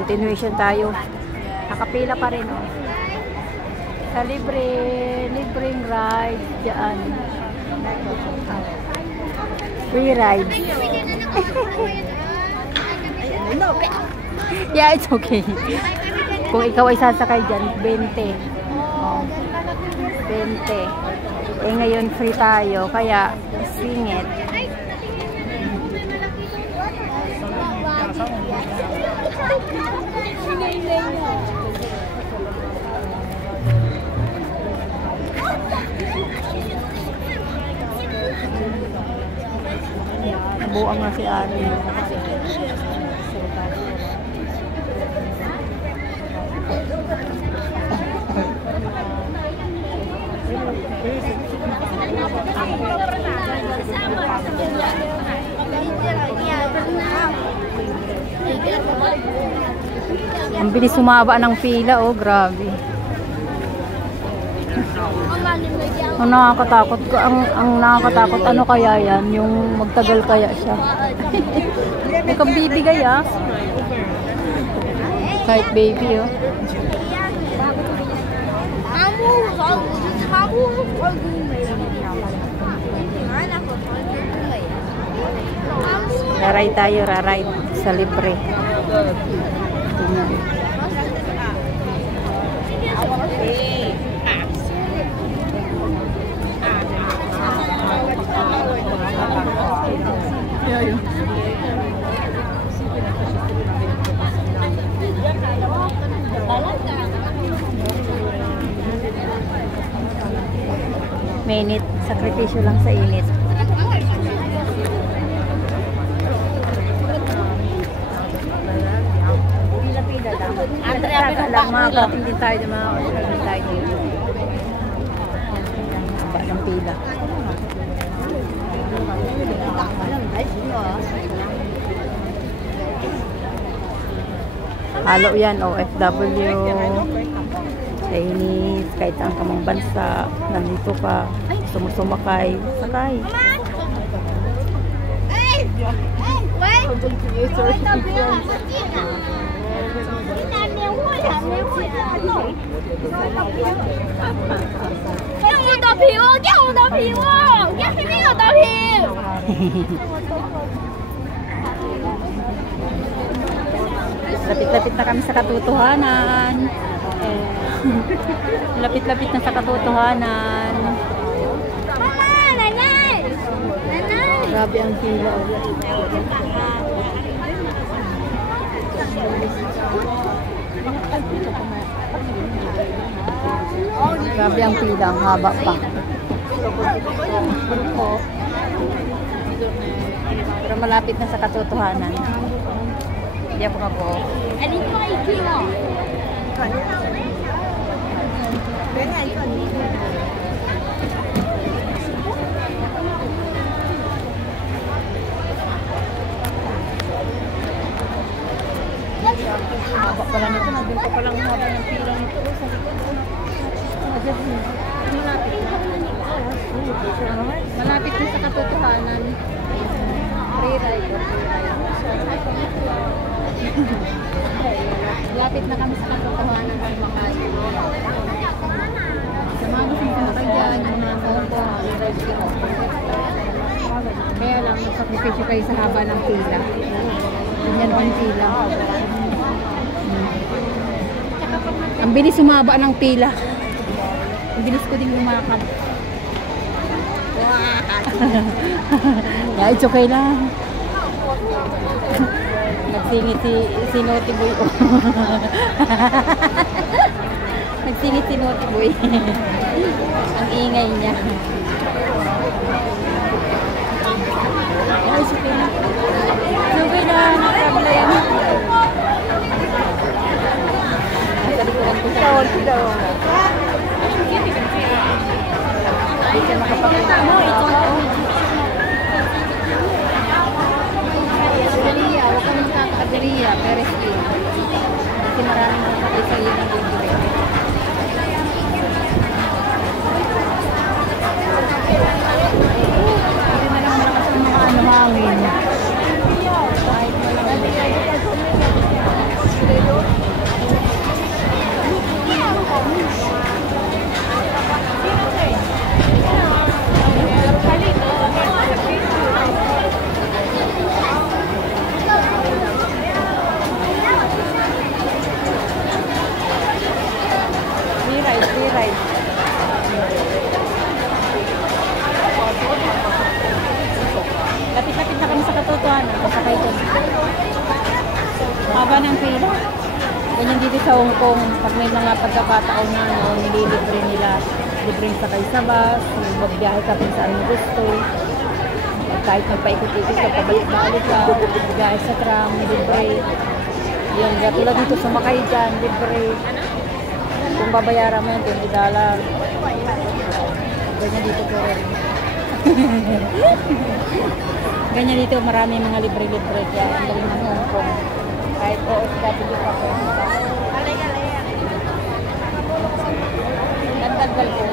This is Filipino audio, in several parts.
Continuation tayo. Nakapila pa rin, oh. Sa libreng ride dyan. Free ride. Yeah, it's okay. Kung ikaw ay sasakay dyan, 20. Oh, 20. Eh ngayon free tayo, kaya singit. Nabuang na si Ari. Ang bilis sumaba ng pila, oh, grabe. Ang nakakatakot ko, ang nakakatakot, ano kaya yan? Yung magtagal kaya siya. May kang bibigay, ah. Kahit baby, oh. Raray tayo, raray sa libre. Tingnan. Minute, sakripisyo lang sa init. Pila-pila lang. Andrea, lang mga kapili tayo ng mga kapili tayo. Haba ng pila. Halo yan, OFW, Chinese, kahit ang kamang bansa, nandito ka, sumusumakay, sakay. Lapit-lapit na kami sa katotohanan. Lapit-lapit na sa katotohanan. Mama, nanay! Nanay! Grabe ang pila. Grabe ang pila, ang haba pa. Pero malapit na sa katotohanan. Hindi ako mag-o. Alin mo kay Kimo? Haba pala nito. Nandun ko palang haba ng pila nito. Sa likod. Malapit na sa katotohanan. Free ride. Malapit na kami sa katotohanan ng Makay. Sa mga gusto sumakay dyan, yung mga moto, kaya lang, magsakripisyo kayo sa haba ng pila. Ganyan ang pila. Ang bilis sumaba ng pila. Ang bilis ko din lumakad. Yeah, it's okay lang. Nagsingit si Naughty Boy. Nagsingit si Naughty Boy. Ang ingay niya. Ay, okay na. Okay na, problem. Nasa likuran ko siya. Hindi siya makapakita mo. Ito na. Kadaliya, huwag kami sa Kadaliya, Peres King. Kasi maraming nakakapit sa iyo ng bibili. Hindi na lang malakas ang mga hangin. Kahit malakas. Haba ng pila. Ganyan dito sa Hong Kong, pag may mga pagkakataon na nililibre nila, libreng sakay sa bus, magbiyahe ka kung saan mo gusto. Kahit magpaikot-ikot ka, pabalik-balik ka, magbiyahe sa tram, libre. Yan, tulad dito sumakay dyan, libre. Kung babayaran mo yan, $20. Ganyan dito po rin. Ganyan dito, marami mga libre-libre kaya ang galing ng Hong Kong. Kahit OFW pa po. Nagtagal po.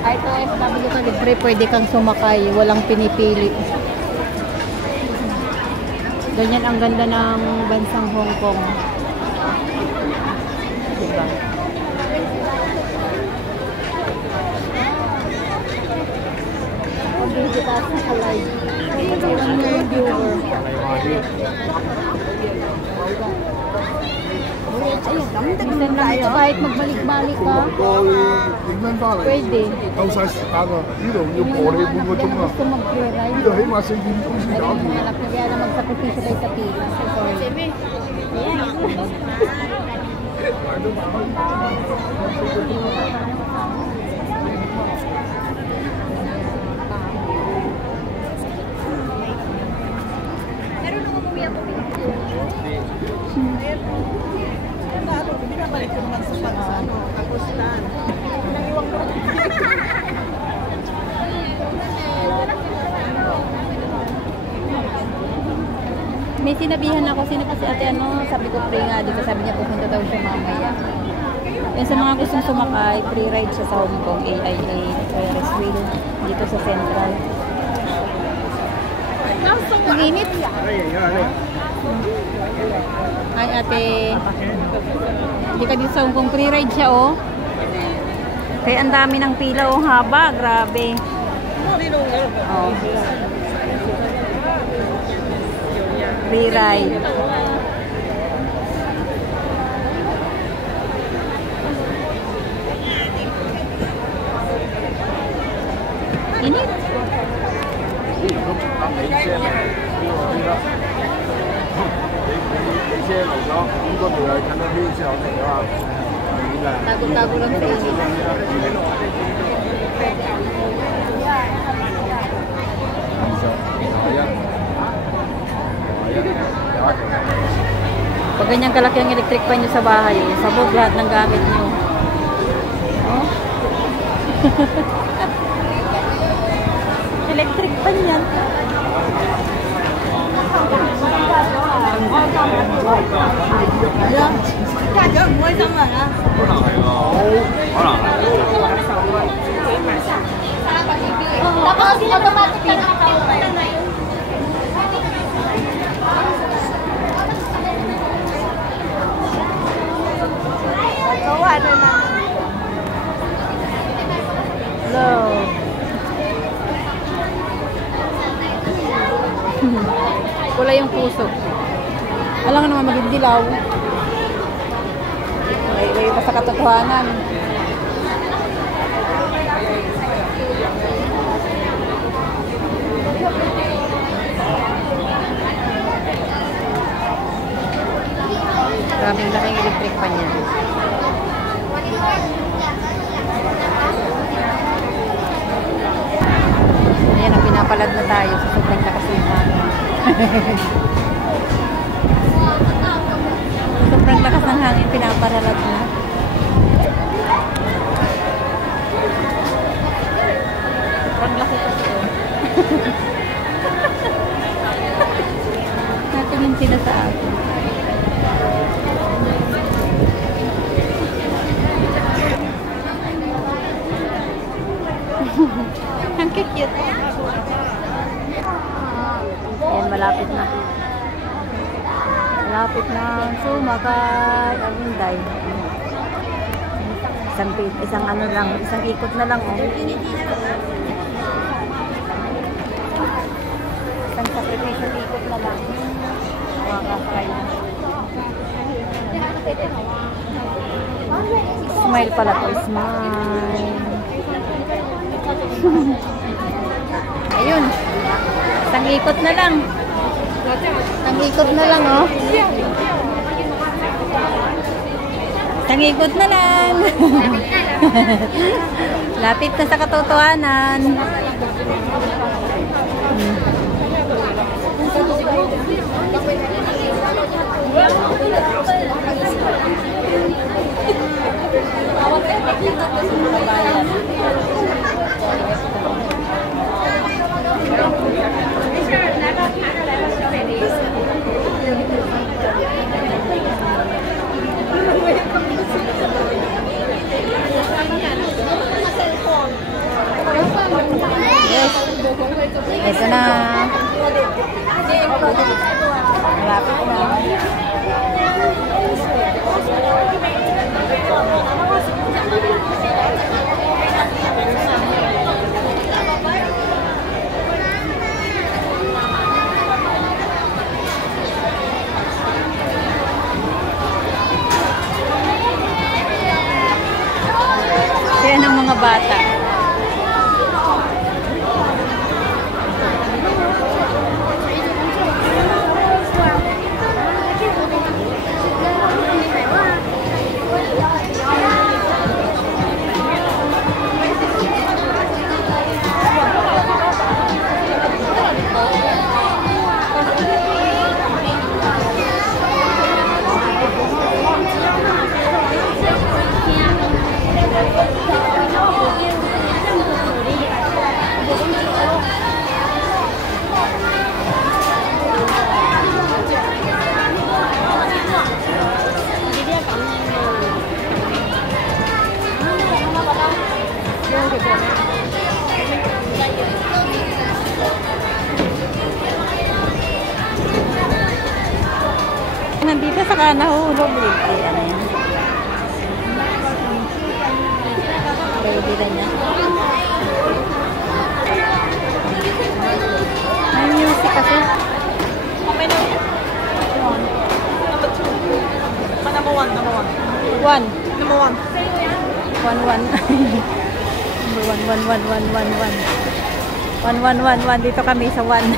Kahit OFW ka libre, pwede kang sumakay. Walang pinipili. Ganyan ang ganda ng bansang Hong Kong. Diba? Pag-digitasa ka live. Ang mga viewer. Ayun, tayo. Kahit magbalik-balik ka. Pwede. Yung gusto mag-ride. Hanap na kaya na magsakripisyo tayo sa pila. Sorry. Pero nung umuwi ako, binabalik ko naman sa kapustahan. Naiwang ko. May sinabihan ako, sino pa si ate sabi ko free nga dito, sabi niya pupunta daw siya mamaya. Yan sa mga gustong sumakay, free ride siya sa Hong Kong, AIA, Ferris wheel, dito sa Central. Ang init. Hi ate. Hindi ka dito sa Hong Kong, free ride siya oh. Kaya ang dami ng pila oh, haba, grabe. Oh. Free ride. Init. Tago-tago lang sa init. Pag ganyan kalaki ang electric pan nyo sa bahay, sabog lahat ng gamit nyo. Oh. Electric pan yan. tapos automatic na nakakaulan. Hello. Wala yung puso. Alam nga naman maging dilaw. May pa sa katotohanan. Maraming laking electric pan niya. Ayan, pinapalad na tayo sa sobrang lakas ng hangin. Sobrang lakas ng hangin, pinapalad na. Sobrang lakas ito. Natingin sila sa akin. Ang cute. Ayan, malapit na. Malapit na sumakay ang Hyundai. Isang ano lang, isang ikot na lang. Oh. Isang sakripisyo ikot na lang. Makakakay na. Smile pala to, smile. Isang ikot na lang. Isang ikot na lang, oh. Isang ikot na lang. Lapit na sa katotohanan. Yes. Ito na. Malapit na. Kaya ng mga bata. Nandito sa kanahulog eh. Ano yan? Baby na niya. May music kasi. Okay na. Number one. One. Number one. One. Number one. Dito kami sa one.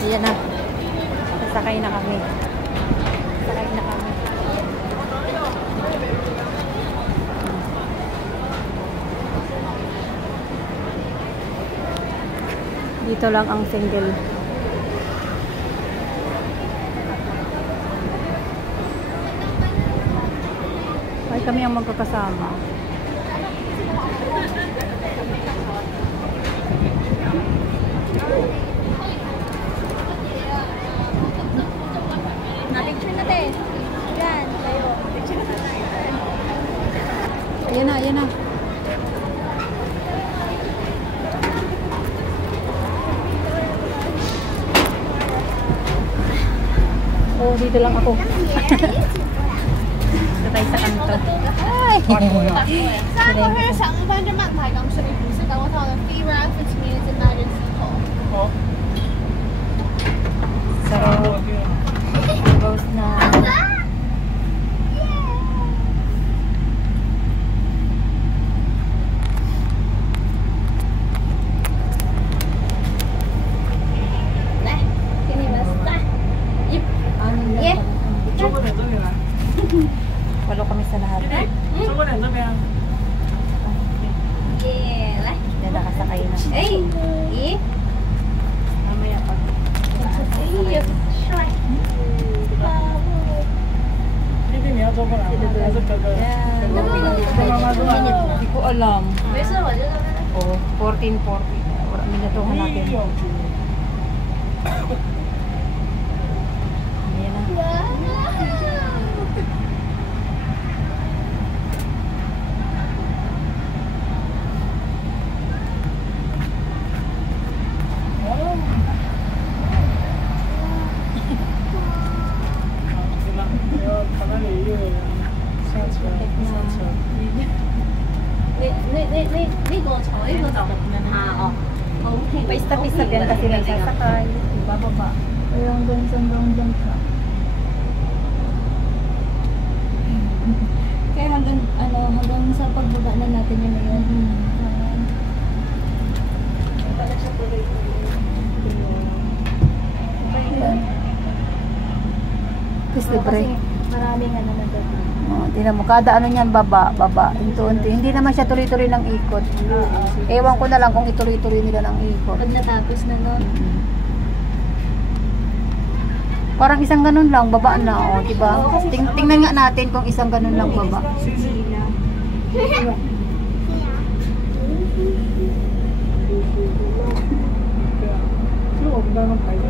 Ayan na. Sasakay na kami. Dito lang ang single. Ay, kami ang magkakasama. Na-picture natin. Yan. Tayo. Picture na tayo. Ayan na. Oh, dito lang ako. Dito tayo sa kanto. Ay! 三個香省5分鐘問題咁屬於古色，等我睇我嘅 free reference minutes emergency call。 So, close na. Walo kami sa lahat. Yan, nakasakay na. Mamaya pag hindi ko alam. Oh, 14:40. Minutuhan natin. Ayan na. Paistap-istap yan kasi nagsasakay. Bababa. Kaya hanggang ka. Kaya hanggang sa pagbaba na natin yun na yun. libre. Kasi maraming ano na doon. Oh, tingnan mo, kada ano niyan, baba. Unti-unti. Hindi naman siya tuloy-tuloy ng ikot. Ewan ko na lang kung ituloy-tuloy nila ng ikot. Pag natapos na nun. Parang isang ganun lang, baba na, oh, diba? Tingnan nga natin kung isang ganun lang baba. Loob na ng tayo.